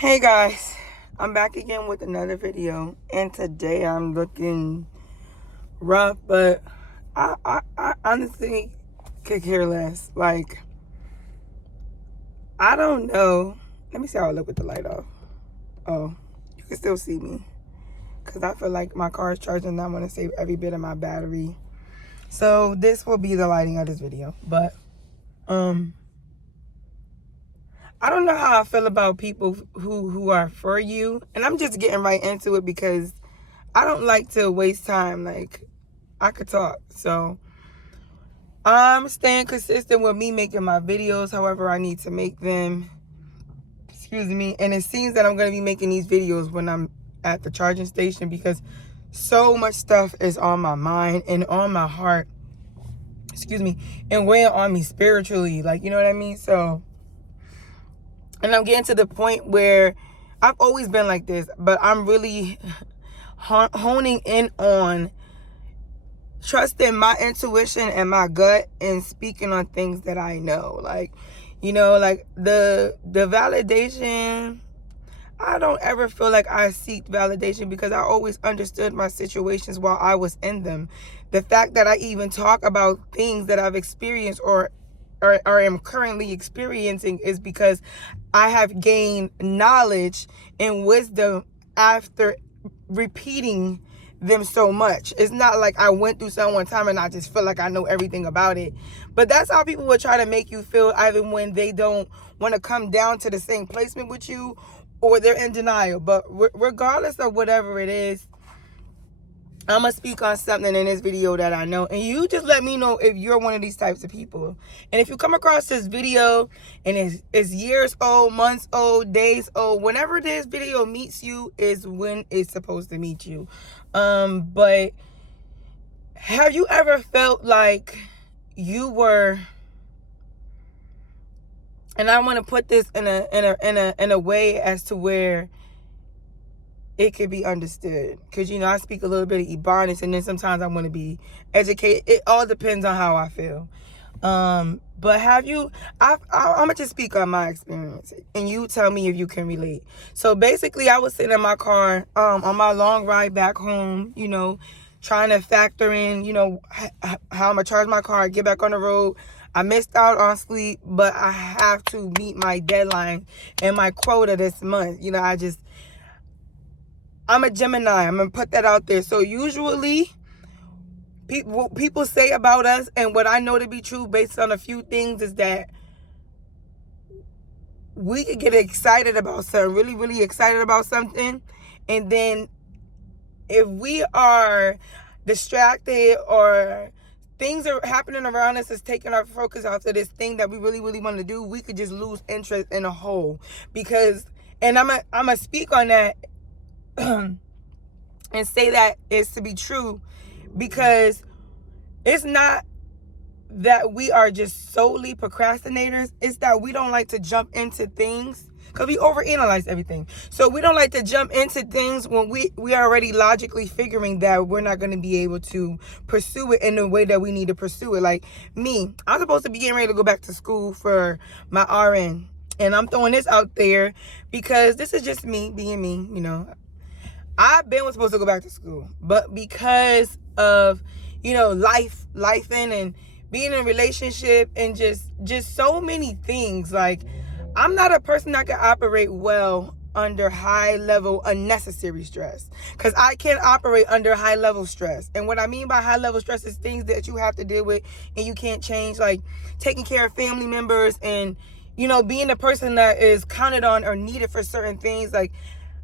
Hey guys, I'm back again with another video, and today I'm looking rough, but I honestly could care less. Like, I don't know. Let me see how I look with the light off. Oh, you can still see me because I feel like my car is charging and I want to save every bit of my battery. So this will be the lighting of this video, but I don't know how I feel about people who are for you, and I'm just getting right into it because I don't like to waste time. Like, I could talk. So I'm staying consistent with me making my videos however I need to make them. Excuse me. And it seems that I'm going to be making these videos when I'm at the charging station because so much stuff is on my mind and on my heart. Excuse me. And weighing on me spiritually. Like, you know what I mean? So, and I'm getting to the point where I've always been like this, but I'm really honing in on trusting my intuition and my gut and speaking on things that I know. Like, like the validation, I don't ever feel like I seek validation because I always understood my situations while I was in them. The fact that I even talk about things that I've experienced or am currently experiencing is because I have gained knowledge and wisdom after repeating them so much. It's not like I went through some one time and I just feel like I know everything about it. But that's how people will try to make you feel, even when they don't want to come down to the same placement with you or they're in denial. But regardless of whatever it is, I'm going to speak on something in this video that I know. And you just let me know if you're one of these types of people. And if you come across this video and it's years old, months old, days old, whenever this video meets you is when it's supposed to meet you. But have you ever felt like you were, and I want to put this in a way as to where it could be understood, because I speak a little bit of Ebonics, and then sometimes I want to be educated. It all depends on how I feel. But have you? I'm gonna just speak on my experience, and you tell me if you can relate. So basically, I was sitting in my car on my long ride back home, trying to factor in, how I'm gonna charge my car, get back on the road. I missed out on sleep, but I have to meet my deadline and my quota this month. I'm a Gemini. I'm going to put that out there. So usually people say about us, and what I know to be true based on a few things, is that we could get excited about something, really, really excited about something. And then if we are distracted or things are happening around us that's taking our focus off of this thing that we really, really want to do, we could just lose interest in a whole. Because, and I'm going to speak on that and say that is to be true, because it's not that we are just solely procrastinators. It's that we don't like to jump into things because we overanalyze everything. So we don't like to jump into things when we are already logically figuring that we're not going to be able to pursue it in the way that we need to pursue it. Like me, I'm supposed to be getting ready to go back to school for my RN. And I'm throwing this out there because this is just me being me, I've been supposed to go back to school, but because of, life and being in a relationship and just so many things, like I'm not a person that can operate well under high level unnecessary stress, because I can't operate under high level stress. And what I mean by high level stress is things that you have to deal with and you can't change, like taking care of family members and, being the person that is counted on or needed for certain things. Like,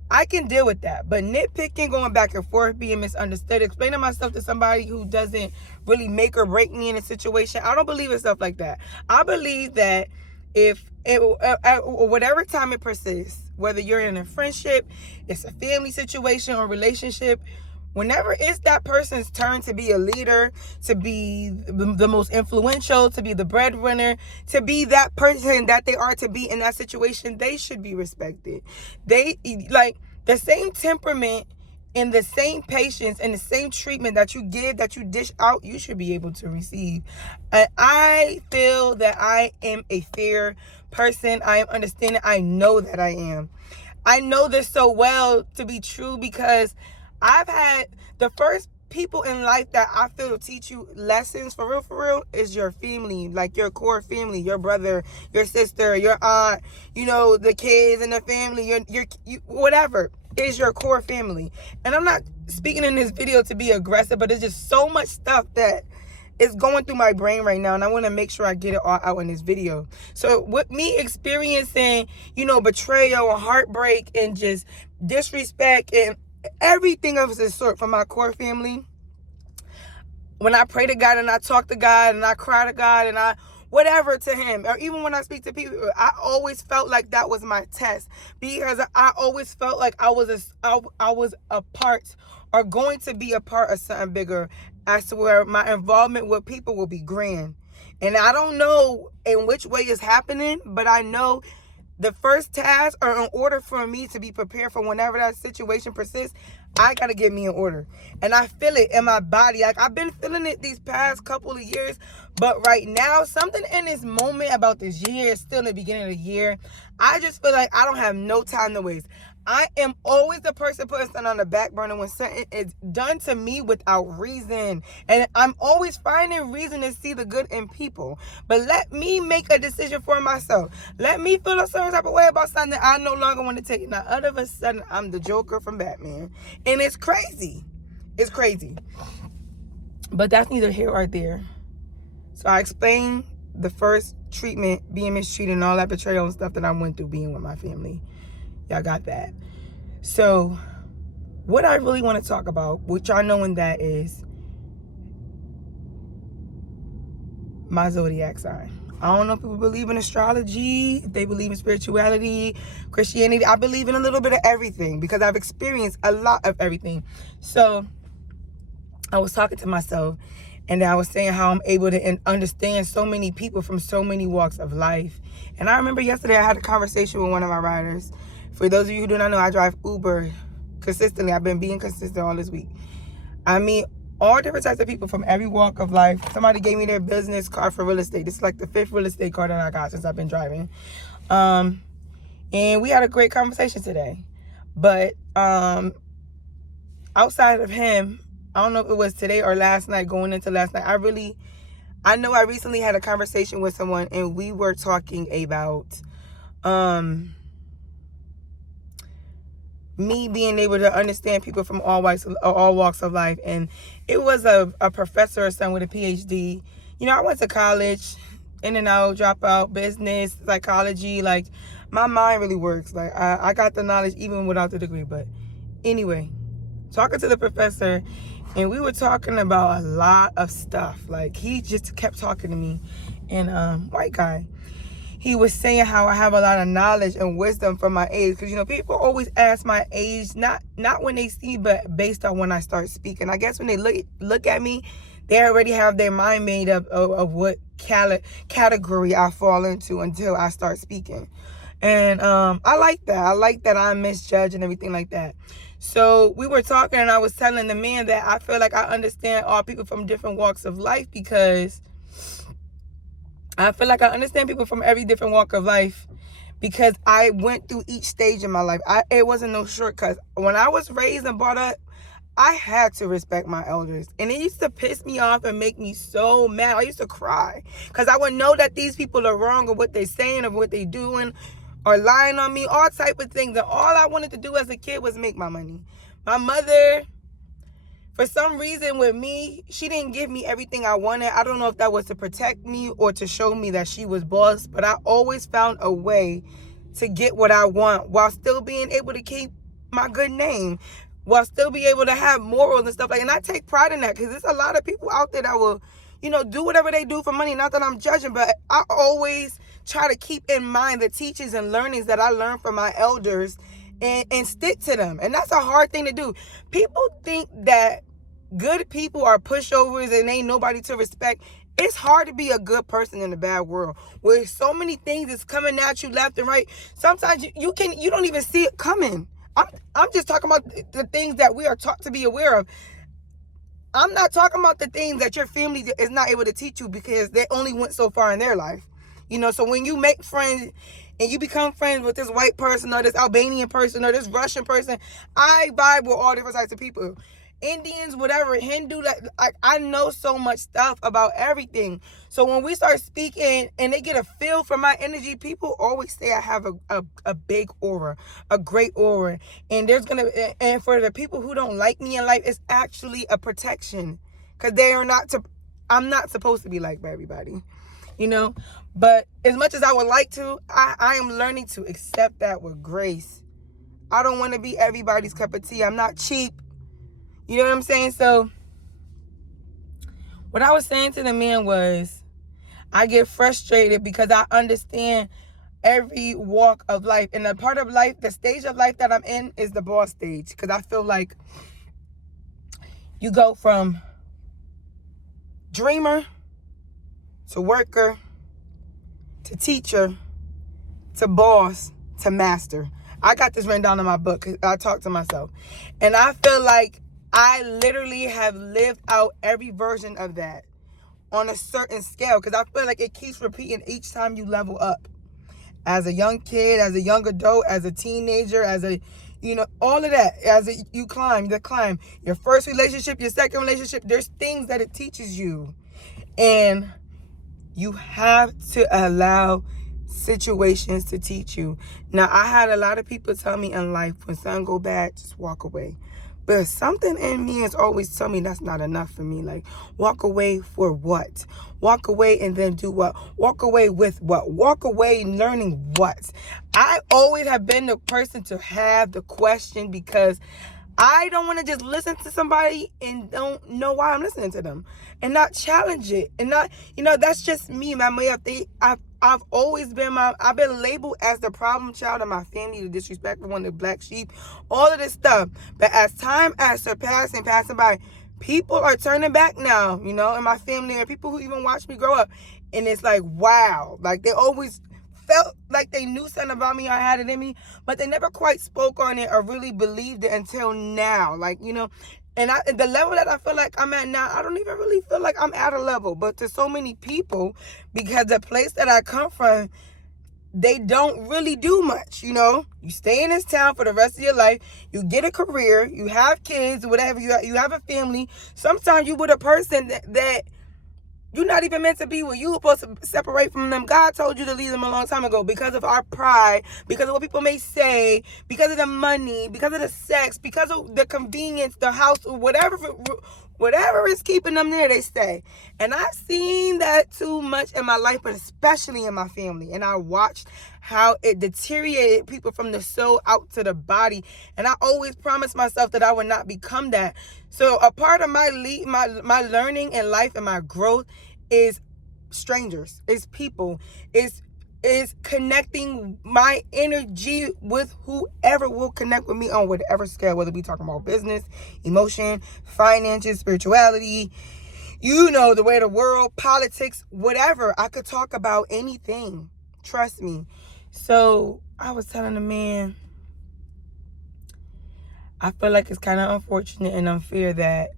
I can deal with that, but nitpicking, going back and forth, being misunderstood, explaining myself to somebody who doesn't really make or break me in a situation, I don't believe in stuff like that. I believe that if at whatever time it persists, whether you're in a friendship, it's a family situation or relationship, whenever it's that person's turn to be a leader, to be the most influential, to be the breadwinner, to be that person that they are to be in that situation, they should be respected. They, like, the same temperament and the same patience and the same treatment that you give, that you dish out, you should be able to receive. And I feel that I am a fair person. I am understanding. I know that I am. I know this so well to be true because I've had the first people in life that I feel to teach you lessons for real is your family, like your core family, your brother, your sister, your aunt, the kids in the family, your whatever is your core family. And I'm not speaking in this video to be aggressive, but it's just so much stuff that is going through my brain right now, and I want to make sure I get it all out in this video. So with me experiencing, betrayal and heartbreak and just disrespect and everything of this sort from my core family, when I pray to God and I talk to God and I cry to God and I whatever to him, or even when I speak to people, I always felt like that was my test, because I always felt like I was a part, or going to be a part of something bigger, as to where my involvement with people will be grand. And I don't know in which way it's happening, but I know the first task, or in order for me to be prepared for whenever that situation persists, I gotta get me in order. And I feel it in my body. Like, I've been feeling it these past couple of years, but right now, something in this moment about this year, still in the beginning of the year, I just feel like I don't have no time to waste. I am always the person putting something on the back burner when something is done to me without reason. And I'm always finding reason to see the good in people. But let me make a decision for myself. Let me feel a certain type of way about something that I no longer want to take it. Now, all of a sudden, I'm the Joker from Batman. And it's crazy. It's crazy. But that's neither here or there. So I explained the first treatment, being mistreated, and all that betrayal and stuff that I went through being with my family. Y'all got that. So what I really want to talk about, which y'all knowing that, is my zodiac sign. I don't know if people believe in astrology, if they believe in spirituality, Christianity. I believe in a little bit of everything because I've experienced a lot of everything. So I was talking to myself, and I was saying how I'm able to understand so many people from so many walks of life. And I remember yesterday I had a conversation with one of my riders. For those of you who do not know, I drive Uber consistently. I've been being consistent all this week. I meet all different types of people from every walk of life. Somebody gave me their business card for real estate. This is like the 5th real estate card that I got since I've been driving. And we had a great conversation today. But outside of him, I don't know if it was today or last night, going into last night, I know I recently had a conversation with someone, and we were talking about me being able to understand people from all walks of life. And it was a professor or someone with a PhD. I went to college, in and out, drop out, business, psychology. Like, my mind really works. Like, I got the knowledge even without the degree. But anyway, talking to the professor, and we were talking about a lot of stuff. Like, he just kept talking to me. And white guy, he was saying how I have a lot of knowledge and wisdom from my age. Because, people always ask my age, not when they see, but based on when I start speaking. I guess when they look at me, they already have their mind made up of what category I fall into until I start speaking. And I like that. I like that I'm misjudged and everything like that. So we were talking, and I was telling the man that I feel like I understand all people from different walks of life, because I feel like I understand people from every different walk of life because I went through each stage in my life. It wasn't no shortcuts. When I was raised and brought up, I had to respect my elders. And it used to piss me off and make me so mad. I used to cry because I would know that these people are wrong, or what they're saying, or what they're doing, or lying on me, all type of things. And all I wanted to do as a kid was make my money. My mother, for some reason with me, she didn't give me everything I wanted. I don't know if that was to protect me or to show me that she was boss, but I always found a way to get what I want while still being able to keep my good name, while still be able to have morals and stuff like that. And I take pride in that, because there's a lot of people out there that will, do whatever they do for money. Not that I'm judging, but I always try to keep in mind the teachings and learnings that I learned from my elders and stick to them. And that's a hard thing to do. People think that good people are pushovers and ain't nobody to respect. It's hard to be a good person in a bad world where so many things is coming at you left and right. Sometimes you don't even see it coming. I'm just talking about the things that we are taught to be aware of. I'm not talking about the things that your family is not able to teach you because they only went so far in their life. So when you make friends, and you become friends with this white person or this Albanian person or this Russian person. I vibe with all different types of people. Indians, whatever, Hindu, like I know so much stuff about everything. So when we start speaking and they get a feel for my energy, people always say I have a big aura, a great aura. And and for the people who don't like me in life, it's actually a protection. Because I'm not supposed to be liked by everybody, you know? But as much as I would like to, I am learning to accept that with grace. I don't want to be everybody's cup of tea. I'm not cheap. You know what I'm saying? So what I was saying to the man was, I get frustrated because I understand every walk of life. And the part of life, the stage of life that I'm in is the boss stage. Because I feel like you go from dreamer to worker to teacher to boss to master. I got this written down in my book because I talk to myself. And I feel like I literally have lived out every version of that on a certain scale, because I feel like it keeps repeating each time you level up. As a young kid, as a young adult, as a teenager, as a, all of that. You climb, your first relationship, your second relationship, there's things that it teaches you. And you have to allow situations to teach you. Now, I had a lot of people tell me in life, when something go bad, just walk away. But something in me has always told me that's not enough for me. Like, walk away for what? Walk away and then do what? Walk away with what? Walk away learning what? I always have been the person to have the question, because I don't want to just listen to somebody and don't know why I'm listening to them and not challenge it. And not, that's just me, my way of thinking. I've always been I've been labeled as the problem child of my family, the disrespectful one, the black sheep, all of this stuff. But as time has surpassed and passing by, people are turning back now, in my family, and people who even watch me grow up. And it's like, wow, like they always felt like they knew something about me or had it in me, but they never quite spoke on it or really believed it until now. Like, and the level that I feel like I'm at now, I don't even really feel like I'm at a level. But to so many people, because the place that I come from, they don't really do much, You stay in this town for the rest of your life. You get a career. You have kids, whatever. You have a family. Sometimes you with a person that you're not even meant to be with. You were supposed to separate from them. God told you to leave them a long time ago because of our pride, because of what people may say, because of the money, because of the sex, because of the convenience, the house, whatever is keeping them there, they stay. And I've seen that too much in my life, but especially in my family. And I watched how it deteriorated people from the soul out to the body. And I always promised myself that I would not become that. So a part of my learning in life and my growth is strangers, is people, is connecting my energy with whoever will connect with me on whatever scale, whether we talking about business, emotion, finances, spirituality, the way of the world, politics, whatever. I could talk about anything. Trust me. So I was telling the man, I feel like it's kind of unfortunate and unfair that,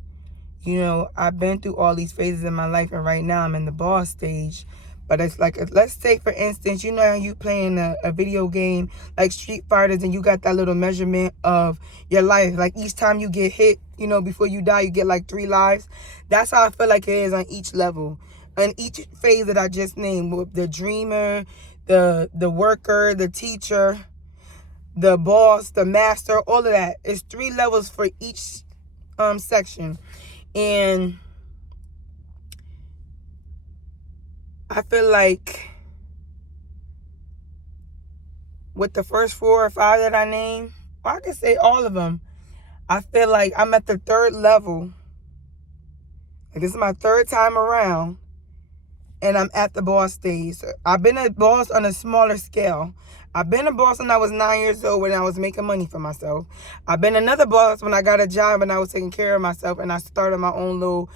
I've been through all these phases in my life, and right now I'm in the boss stage. But it's like, let's say, for instance, how you playing a video game like Street Fighters, and you got that little measurement of your life. Like each time you get hit, before you die, you get like 3 lives. That's how I feel like it is on each level. On each phase that I just named, with the dreamer, the worker, the teacher, the boss, the master, all of that. It's 3 levels for each section. And I feel like with the first 4 or 5 that I named, or I could say all of them, I feel like I'm at the 3rd level. Like this is my 3rd time around, and I'm at the boss stage. I've been a boss on a smaller scale. I've been a boss when I was 9 years old, when I was making money for myself. I've been another boss when I got a job and I was taking care of myself, and I started my own little,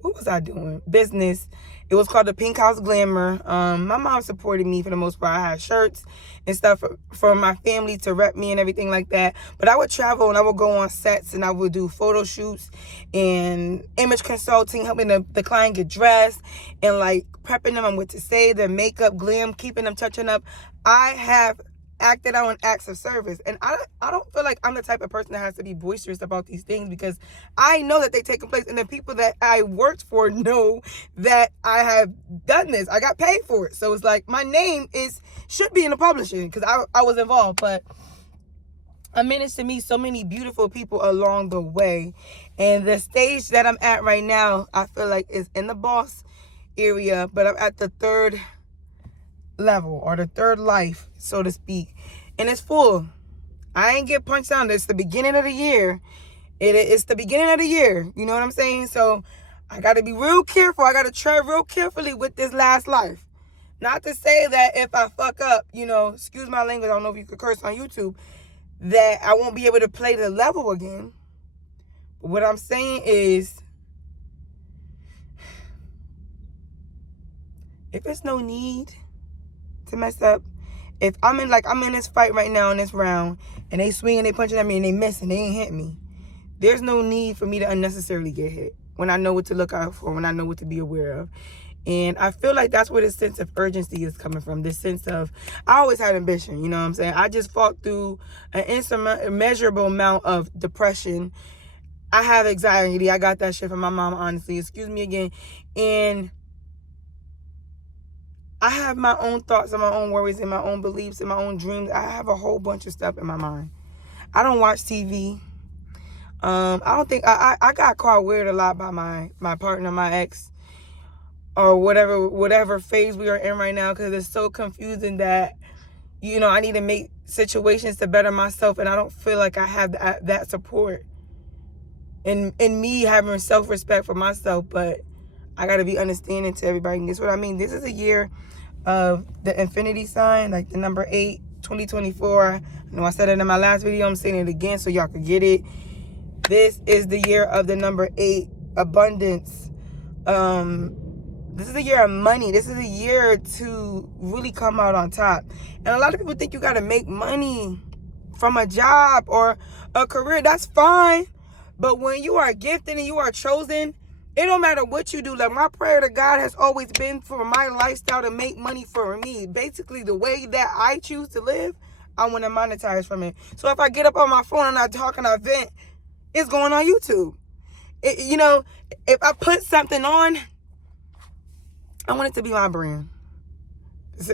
what was I doing? Business. It was called the Pink House Glamour. My mom supported me for the most part. I had shirts and stuff for my family to rep me and everything like that. But I would travel and I would go on sets and I would do photo shoots and image consulting, helping the client get dressed and like prepping them on what to say, their makeup, glam, keeping them touching up. I have acted out on acts of service, and I don't feel like I'm the type of person that has to be boisterous about these things, because I know that they taking place, and the people that I worked for know that I have done this. I got paid for it, so it's like my name should be in the publishing because I was involved. But I managed to meet so many beautiful people along the way, and the stage that I'm at right now, I feel like is in the boss area, but I'm at the third level, or the third life, so to speak, and it's full. I ain't get punched down. It's the beginning of the year. It's the beginning of the year, you know what I'm saying? So I got to be real careful. I got to tread real carefully with this last life. Not to say that if I fuck up, excuse my language, I don't know if you could curse on YouTube, that I won't be able to play the level again. But what I'm saying is, if there's no need to mess up, if I'm in this fight right now in this round, and they swinging, they punching at me, and they missing, they ain't hit me, there's no need for me to unnecessarily get hit when I know what to look out for, when I know what to be aware of. And I feel like that's where this sense of urgency is coming from. This sense of, I always had ambition, you know what I'm saying? I just fought through an immeasurable amount of depression. I have anxiety. I got that shit from my mom, honestly. Excuse me again. And I have my own thoughts and my own worries and my own beliefs and my own dreams. I have a whole bunch of stuff in my mind. I don't watch TV. I don't think, I got caught weird a lot by my partner, my ex, or whatever phase we are in right now, because it's so confusing that, I need to make situations to better myself, and I don't feel like I have that support. And me having self-respect for myself, but I got to be understanding to everybody. And this is what I mean. This is a year of the infinity sign, like the number 8, 2024. I know I said it in my last video. I'm saying it again so y'all could get it. This is the year of the number 8, abundance. This is a year of money. This is a year to really come out on top. And a lot of people think you got to make money from a job or a career. That's fine. But when you are gifted and you are chosen, it don't matter what you do. Like, my prayer to God has always been for my lifestyle to make money for me. Basically, the way that I choose to live, I want to monetize from it. So if I get up on my phone and I talk and I vent, it's going on YouTube. If I put something on, I want it to be my brand.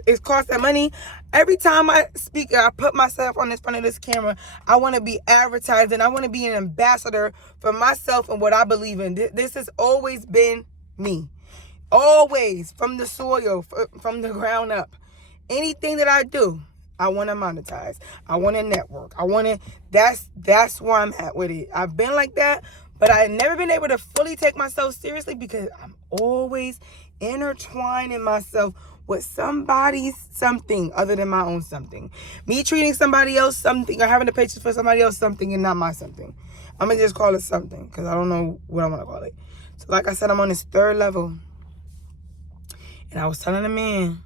It costs that money. Every time I speak, I put myself on this front of this camera, I want to be advertising. I want to be an ambassador for myself and what I believe in. This has always been me. Always, from the soil, from the ground up. Anything that I do, I want to monetize. I want to network. That's where I'm at with it. I've been like that, but I've never been able to fully take myself seriously because I'm always intertwining myself with somebody's something other than my own something. Me treating somebody else something, or having the patience for somebody else something, and not my something. I'm going to just call it something because I don't know what I'm going to call it. So like I said, I'm on this third level. And I was telling the man,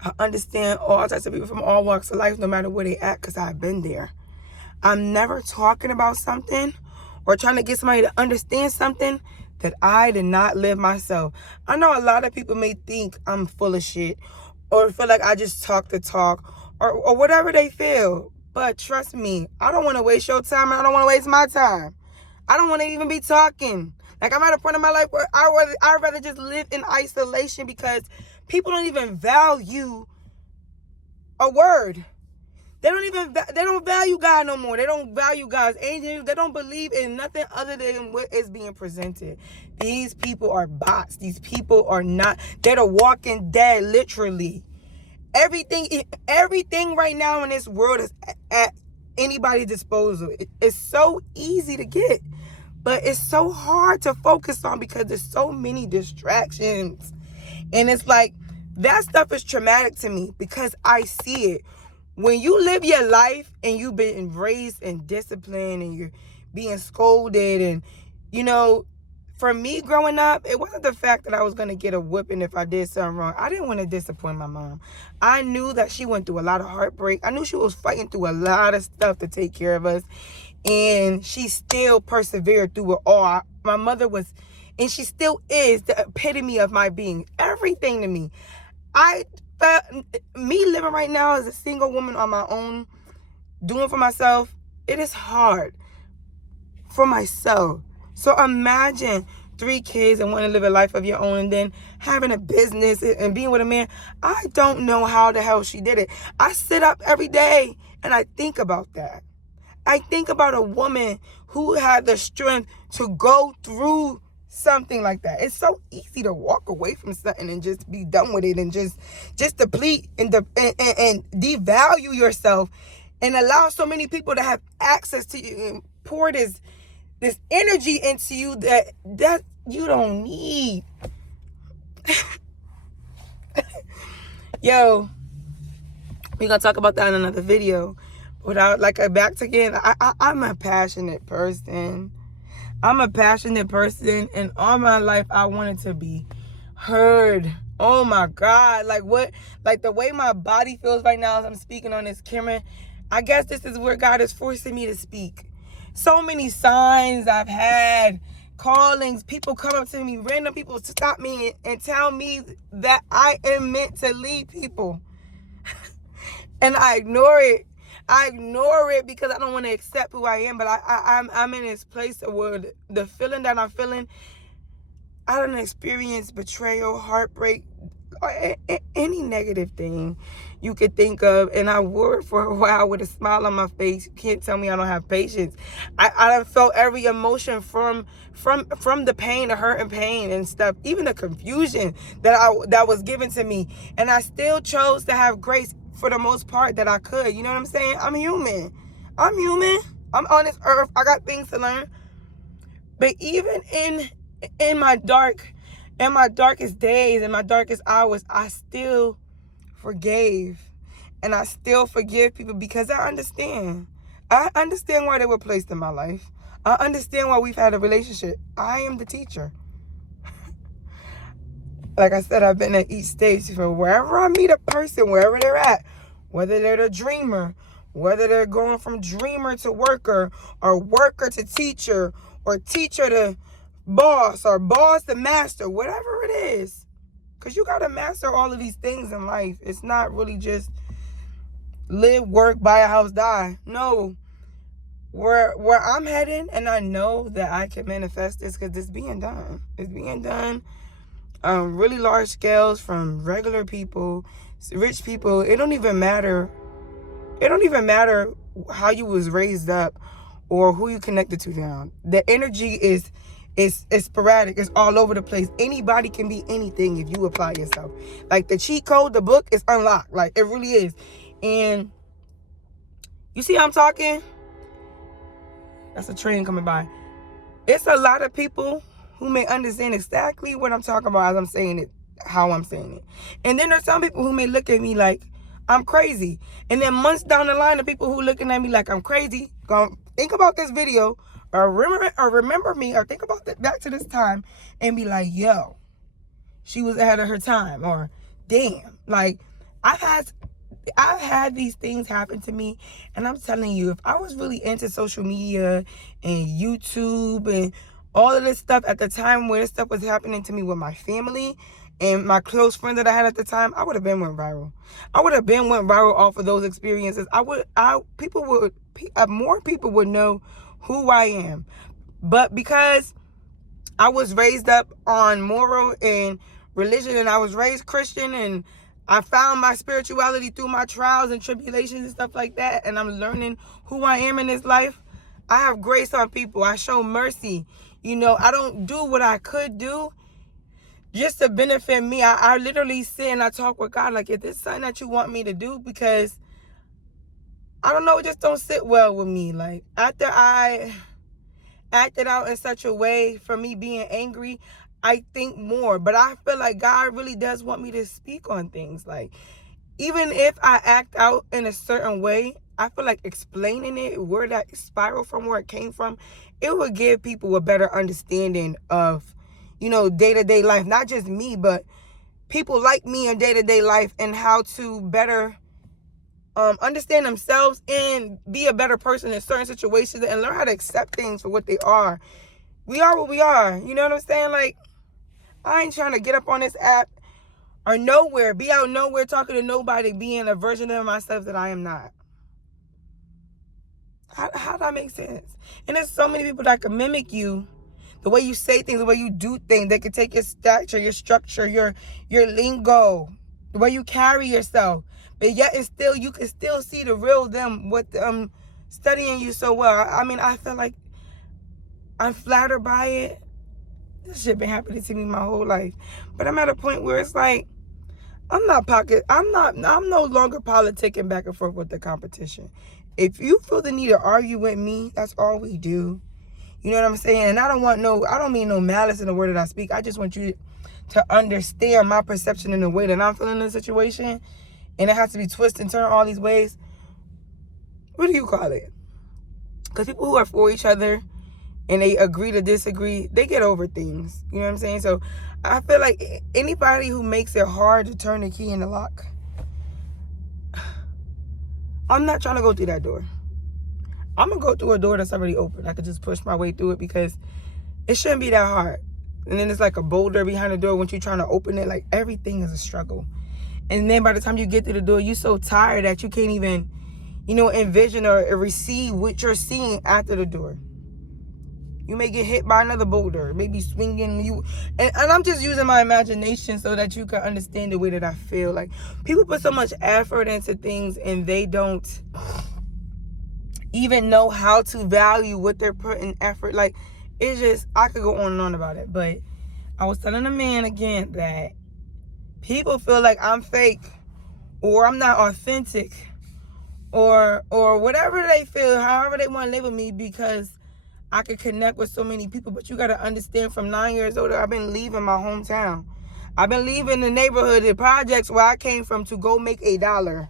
I understand all types of people from all walks of life, no matter where they at, because I've been there. I'm never talking about something or trying to get somebody to understand something that I did not live myself. I know a lot of people may think I'm full of shit, or feel like I just talk the talk, or whatever they feel. But trust me, I don't want to waste your time, and I don't want to waste my time. I don't want to even be talking. Like, I'm at a point in my life where I'd rather just live in isolation, because people don't even value a word. They don't value God no more. They don't value God's angels. They don't believe in nothing other than what is being presented. These people are bots. These people are not. They're the walking dead, literally. Everything right now in this world is at anybody's disposal. It's so easy to get, but it's so hard to focus on because there's so many distractions. And it's like, that stuff is traumatic to me because I see it. When you live your life and you've been raised and disciplined and you're being scolded and, for me growing up, it wasn't the fact that I was going to get a whipping if I did something wrong. I didn't want to disappoint my mom. I knew that she went through a lot of heartbreak. I knew she was fighting through a lot of stuff to take care of us. And she still persevered through it all. My mother was, and she still is, the epitome of my being. Everything to me. Me living right now as a single woman on my own, doing for myself, it is hard for myself. So imagine 3 kids and wanting to live a life of your own, and then having a business and being with a man. I don't know how the hell she did it. I sit up every day and I think about that. I think about a woman who had the strength to go through something like that. It's so easy to walk away from something and just be done with it and just deplete and devalue yourself and allow so many people to have access to you and pour this energy into you that you don't need. Yo, we're gonna talk about that in another video. Without back again, I'm a passionate person. I'm a passionate person, and all my life I wanted to be heard. Oh my God, the way my body feels right now as I'm speaking on this camera, I guess this is where God is forcing me to speak. So many signs I've had, callings, people come up to me, random people stop me and tell me that I am meant to lead people. And I ignore it. I ignore it because I don't want to accept who I am. But I'm in this place where the feeling that I'm feeling, I don't experience betrayal, heartbreak, or any negative thing you could think of. And I wore it for a while with a smile on my face. You can't tell me I don't have patience. I felt every emotion from the pain, the hurt and pain and stuff, even the confusion that was given to me. And I still chose to have grace for the most part that I could. You know what I'm saying? I'm human. I'm on this earth. I got things to learn. But even in my darkest days, in my darkest hours, I still forgave. And I still forgive people because I understand. I understand why they were placed in my life. I understand why we've had a relationship. I am the teacher. Like I said, I've been at each stage. For wherever I meet a person, wherever they're at, whether they're the dreamer, whether they're going from dreamer to worker, or worker to teacher, or teacher to boss, or boss to master, whatever it is. Because you got to master all of these things in life. It's not really just live, work, buy a house, die. No. Where I'm heading, and I know that I can manifest this because it's being done. It's being done. Really large scales from regular people, rich people. It don't even matter. It don't even matter how you was raised up or who you connected to now. The energy is sporadic. It's all over the place. Anybody can be anything if you apply yourself. Like the cheat code, the book is unlocked. Like it really is. And you see how I'm talking? That's a train coming by. It's a lot of people who may understand exactly what I'm talking about as I'm saying it, how I'm saying it. And then there's some people who may look at me like I'm crazy. And then months down the line, the people who looking at me like I'm crazy, gonna think about this video or remember me or think about back to this time and be like, yo, she was ahead of her time, or damn. Like I've had these things happen to me, and I'm telling you, if I was really into social media and YouTube and all of this stuff at the time where this stuff was happening to me with my family and my close friends that I had at the time, I would have been went viral. I would have been went viral off of those experiences. More people would know who I am. But because I was raised up on moral and religion, and I was raised Christian, and I found my spirituality through my trials and tribulations and stuff like that, and I'm learning who I am in this life, I have grace on people. I show mercy. You know, I don't do what I could do just to benefit me. I literally sit and I talk with God like, is this something that you want me to do? Because I don't know, it just don't sit well with me. Like, after I acted out in such a way for me being angry, I think more. But I feel like God really does want me to speak on things. Like, even if I act out in a certain way, I feel like explaining it, where that spiral from, where it came from, it would give people a better understanding of, day-to-day life. Not just me, but people like me in day-to-day life, and how to better understand themselves and be a better person in certain situations, and learn how to accept things for what they are. We are what we are. You know what I'm saying? Like, I ain't trying to get up on this app or nowhere, be out nowhere talking to nobody, being a version of myself that I am not. How that make sense? And there's so many people that can mimic you. The way you say things, the way you do things. They can take your stature, your structure, your lingo, the way you carry yourself. But yet and still, you can still see the real them with studying you so well. I mean, I feel like I'm flattered by it. This shit been happening to me my whole life. But I'm at a point where it's like, I'm no longer politicking back and forth with the competition. If you feel the need to argue with me, that's all we do. You know what I'm saying? And I don't mean no malice in the word that I speak. I just want you to understand my perception in the way that I'm feeling in the situation. And it has to be twisted and turned all these ways. What do you call it? Because people who are for each other and they agree to disagree, they get over things. You know what I'm saying? So I feel like anybody who makes it hard to turn the key in the lock, I'm not trying to go through that door. I'm going to go through a door that's already open. I could just push my way through it, because it shouldn't be that hard. And then it's like a boulder behind the door when you're trying to open it. Like, everything is a struggle. And then by the time you get through the door, you're so tired that you can't even, envision or receive what you're seeing after the door. You may get hit by another boulder, maybe swinging you. And I'm just using my imagination so that you can understand the way that I feel. Like, people put so much effort into things and they don't even know how to value what they're putting effort. Like, it's just, I could go on and on about it. But I was telling a man again that people feel like I'm fake, or I'm not authentic, or whatever they feel, however they want to label me, because I could connect with so many people. But you got to understand, from 9 years old, I've been leaving my hometown. I've been leaving the neighborhood, the projects where I came from, to go make $1.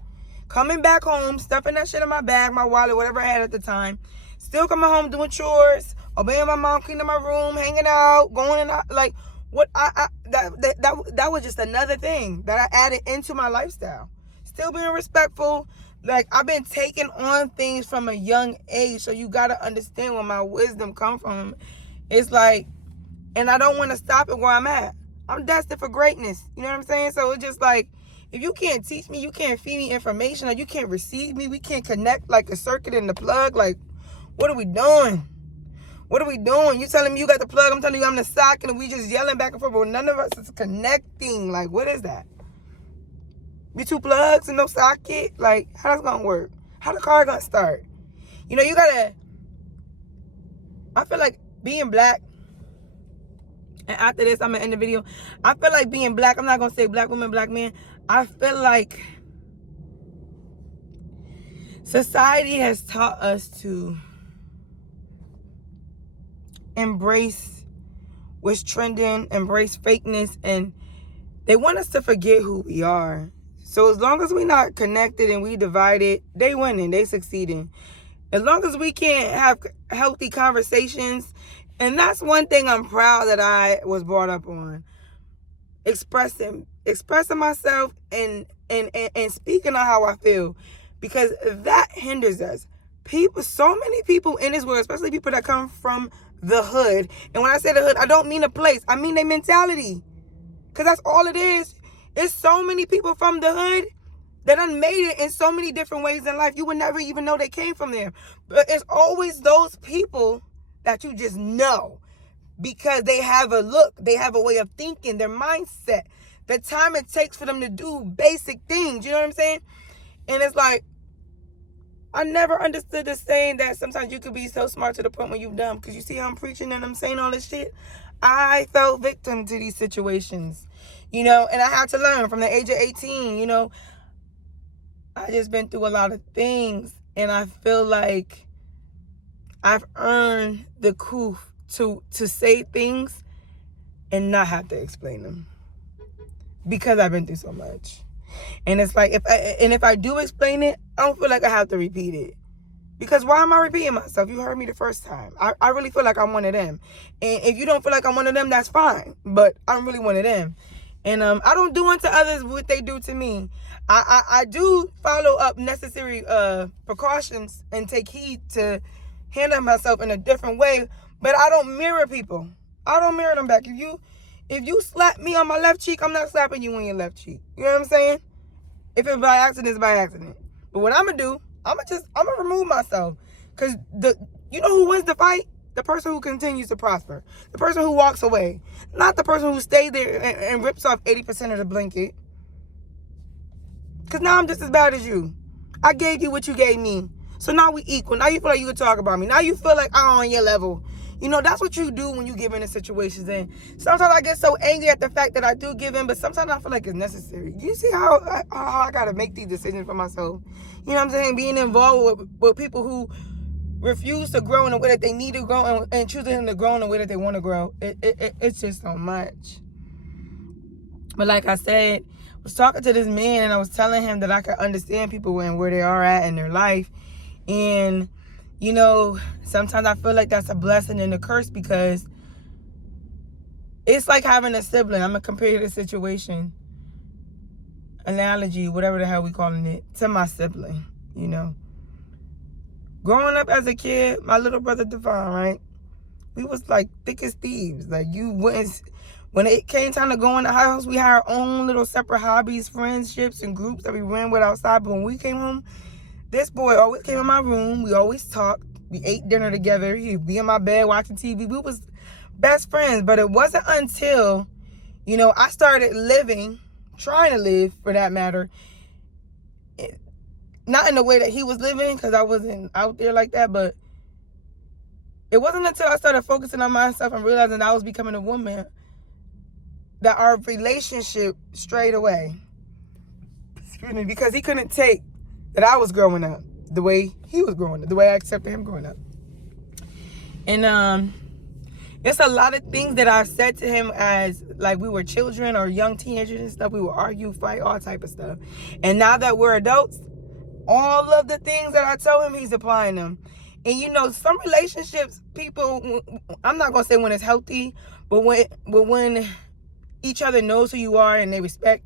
Coming back home, stuffing that shit in my bag, my wallet, whatever I had at the time. Still coming home, doing chores, obeying my mom, cleaning my room, hanging out, going and out. Like, what that was just another thing that I added into my lifestyle. Still being respectful. Like, I've been taking on things from a young age, so you got to understand where my wisdom come from. It's like, and I don't want to stop it where I'm at. I'm destined for greatness. You know what I'm saying? So it's just like, if you can't teach me, you can't feed me information, or you can't receive me, we can't connect like a circuit in the plug. Like, what are we doing? What are we doing? You telling me you got the plug, I'm telling you I'm the socket, and we just yelling back and forth, but none of us is connecting. Like, what is that? Be two plugs and no socket? Like, how that's gonna work? How the car gonna start? You gotta, I feel like being black, and after this I'm gonna end the video, I feel like being black, I'm not gonna say black woman, black man, I feel like society has taught us to embrace what's trending, embrace fakeness, and they want us to forget who we are. So as long as we're not connected and we divided, they winning, they succeeding. As long as we can't have healthy conversations, and that's one thing I'm proud that I was brought up on. Expressing myself and speaking on how I feel, because that hinders us. So many people in this world, especially people that come from the hood, and when I say the hood, I don't mean a place, I mean their mentality, because that's all it is. It's so many people from the hood that done made it in so many different ways in life. You would never even know they came from there. But it's always those people that you just know, because they have a look, they have a way of thinking, their mindset, the time it takes for them to do basic things. You know what I'm saying? And it's like, I never understood the saying that sometimes you could be so smart to the point when you're dumb. Because you see how I'm preaching and I'm saying all this shit? I fell victim to these situations, and I had to learn from the age of 18, I just been through a lot of things, and I feel like I've earned the coup to say things and not have to explain them, because I've been through so much. And it's like, if I do explain it, I don't feel like I have to repeat it. Because why am I repeating myself? You heard me the first time. I really feel like I'm one of them. And if you don't feel like I'm one of them, that's fine. But I'm really one of them. And I don't do unto others what they do to me. I do follow up necessary precautions and take heed to handle myself in a different way. But I don't mirror people. I don't mirror them back. If you slap me on my left cheek, I'm not slapping you on your left cheek. You know what I'm saying? If it's by accident, it's by accident. But what I'm going to do, I'm going to remove myself. Because you know who wins the fight? The person who continues to prosper. The person who walks away. Not the person who stays there and rips off 80% of the blanket. Because now I'm just as bad as you. I gave you what you gave me. So now we equal. Now you feel like you can talk about me. Now you feel like I'm on your level. You know, that's what you do when you give in to situations. And sometimes I get so angry at the fact that I do give in, but sometimes I feel like it's necessary. You see how I got to make these decisions for myself? You know what I'm saying? Being involved with people who refuse to grow in the way that they need to grow and choosing to grow in the way that they want to grow. It's just so much. But like I said, I was talking to this man and I was telling him that I could understand people and where they are at in their life. And you know, sometimes I feel like that's a blessing and a curse because it's like having a sibling. I'm going to compare the situation, analogy, whatever the hell we calling it, to my sibling, you know. Growing up as a kid, my little brother Devon, right? We was like thick as thieves. Like you wouldn't, when it came time to go in the house, we had our own little separate hobbies, friendships, and groups that we ran with outside. But when we came home, this boy always came in my room. We always talked. We ate dinner together. He'd be in my bed watching TV. We was best friends. But it wasn't until, you know, I started living, trying to live for that matter, not in the way that he was living because I wasn't out there like that, but it wasn't until I started focusing on myself and realizing I was becoming a woman that our relationship strayed away. Excuse me, because he couldn't take that I was growing up the way he was growing up, the way I accepted him growing up. And it's a lot of things that I've said to him as like we were children or young teenagers and stuff. We would argue, fight, all type of stuff. And now that we're adults, all of the things that I told him, he's applying them. And you know, some relationships, people, I'm not gonna say when it's healthy, but when each other knows who you are and they respect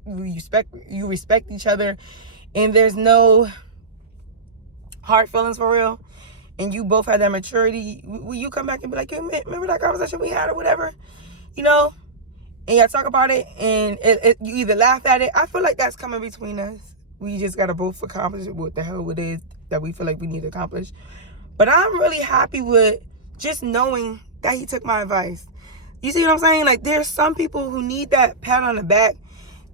each other, and there's no hard feelings for real, and you both have that maturity, will you come back and be like, hey, remember that conversation we had or whatever, you know? And y'all talk about it, and you either laugh at it. I feel like that's coming between us. We just gotta both accomplish what the hell it is that we feel like we need to accomplish. But I'm really happy with just knowing that he took my advice. You see what I'm saying? Like, there's some people who need that pat on the back.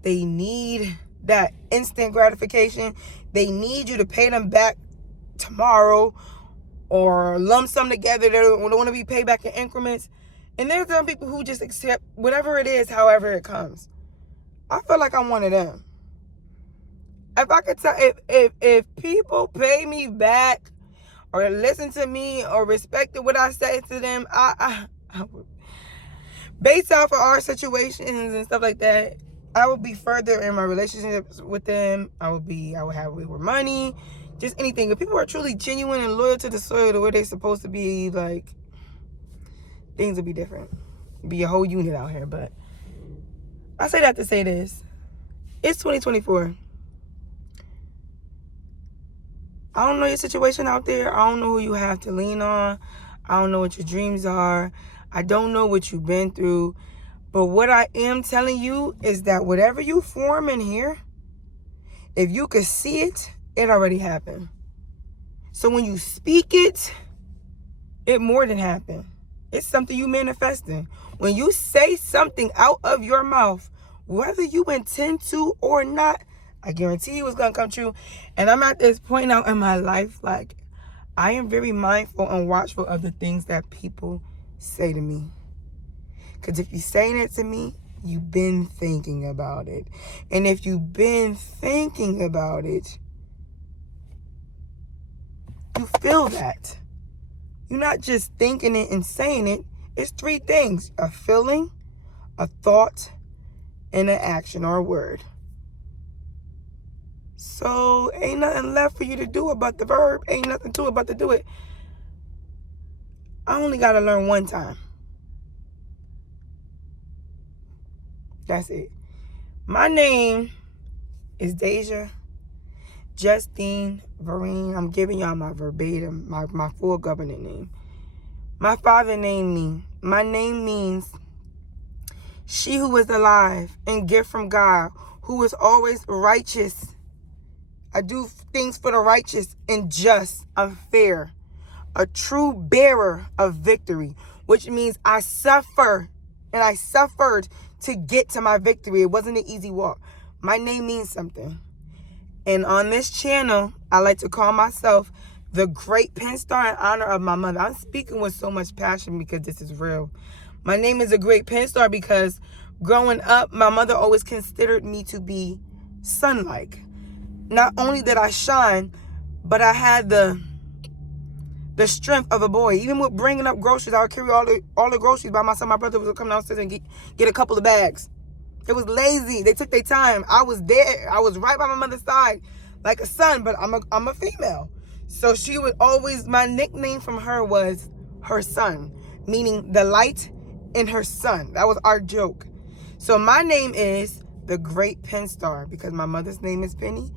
They need that instant gratification. They need you to pay them back tomorrow or lump sum together. They don't want to be paid back in increments. And there's some people who just accept whatever it is, however it comes. I feel like I'm one of them. If I could tell, if people pay me back or listen to me or respected what I say to them, I would, based off of our situations and stuff like that, I would be further in my relationships with them. I would have way more money, just anything. If people are truly genuine and loyal to the soil the way they're supposed to be, like, things would be different. It'd be a whole unit out here. But I say that to say this. It's 2024. I don't know your situation out there. I don't know who you have to lean on. I don't know what your dreams are. I don't know what you've been through. But what I am telling you is that whatever you form in here, if you could see it, it already happened. So when you speak it, it more than happened. It's something you manifesting. When you say something out of your mouth, whether you intend to or not, I guarantee you it's going to come true. And I'm at this point now in my life, like, I am very mindful and watchful of the things that people say to me. Because if you're saying it to me, you've been thinking about it. And if you've been thinking about it, you feel that. You're not just thinking it and saying it. It's three things: a feeling, a thought, and an action or a word. So ain't nothing left for you to do about the verb. Ain't nothing to it but to do it. I only got to learn one time. That's it. My name is Deja Justine Vereen. I'm giving y'all my verbatim, my full government name. My father named me. My name means she who is alive and gift from God, who is always righteous. I do things for the righteous and just. I'm fair. A true bearer of victory, which means I suffer and I suffered to get to my victory. It wasn't an easy walk. My name means something. And on this channel, I like to call myself the great pen star in honor of my mother. I'm speaking with so much passion because this is real. My name is a great pen star because growing up, my mother always considered me to be sun-like. Not only did I shine, but I had the strength of a boy. Even with bringing up groceries, I would carry all the groceries by myself. My brother would come downstairs and get a couple of bags. It was lazy. They took their time. I was there. I was right by my mother's side like a son, but I'm a female. So she would always, my nickname from her was her son, meaning the light in her son. That was our joke. So my name is the Great Pen Star because my mother's name is Penny.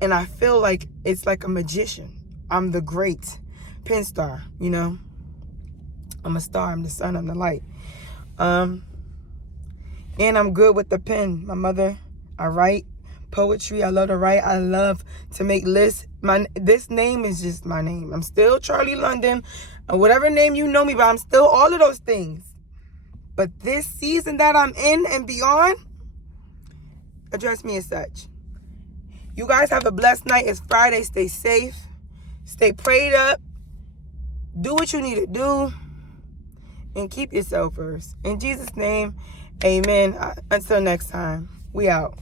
And I feel like it's like a magician. I'm the great pen star, you know. I'm a star. I'm the sun. I'm the light. And I'm good with the pen. My mother, I write poetry. I love to write. I love to make lists. This name is just my name. I'm still Charlie London, or whatever name you know me by. I'm still all of those things. But this season that I'm in and beyond, address me as such. You guys have a blessed night. It's Friday. Stay safe. Stay prayed up. Do what you need to do. And keep yourself first. In Jesus' name, amen. Until next time, we out.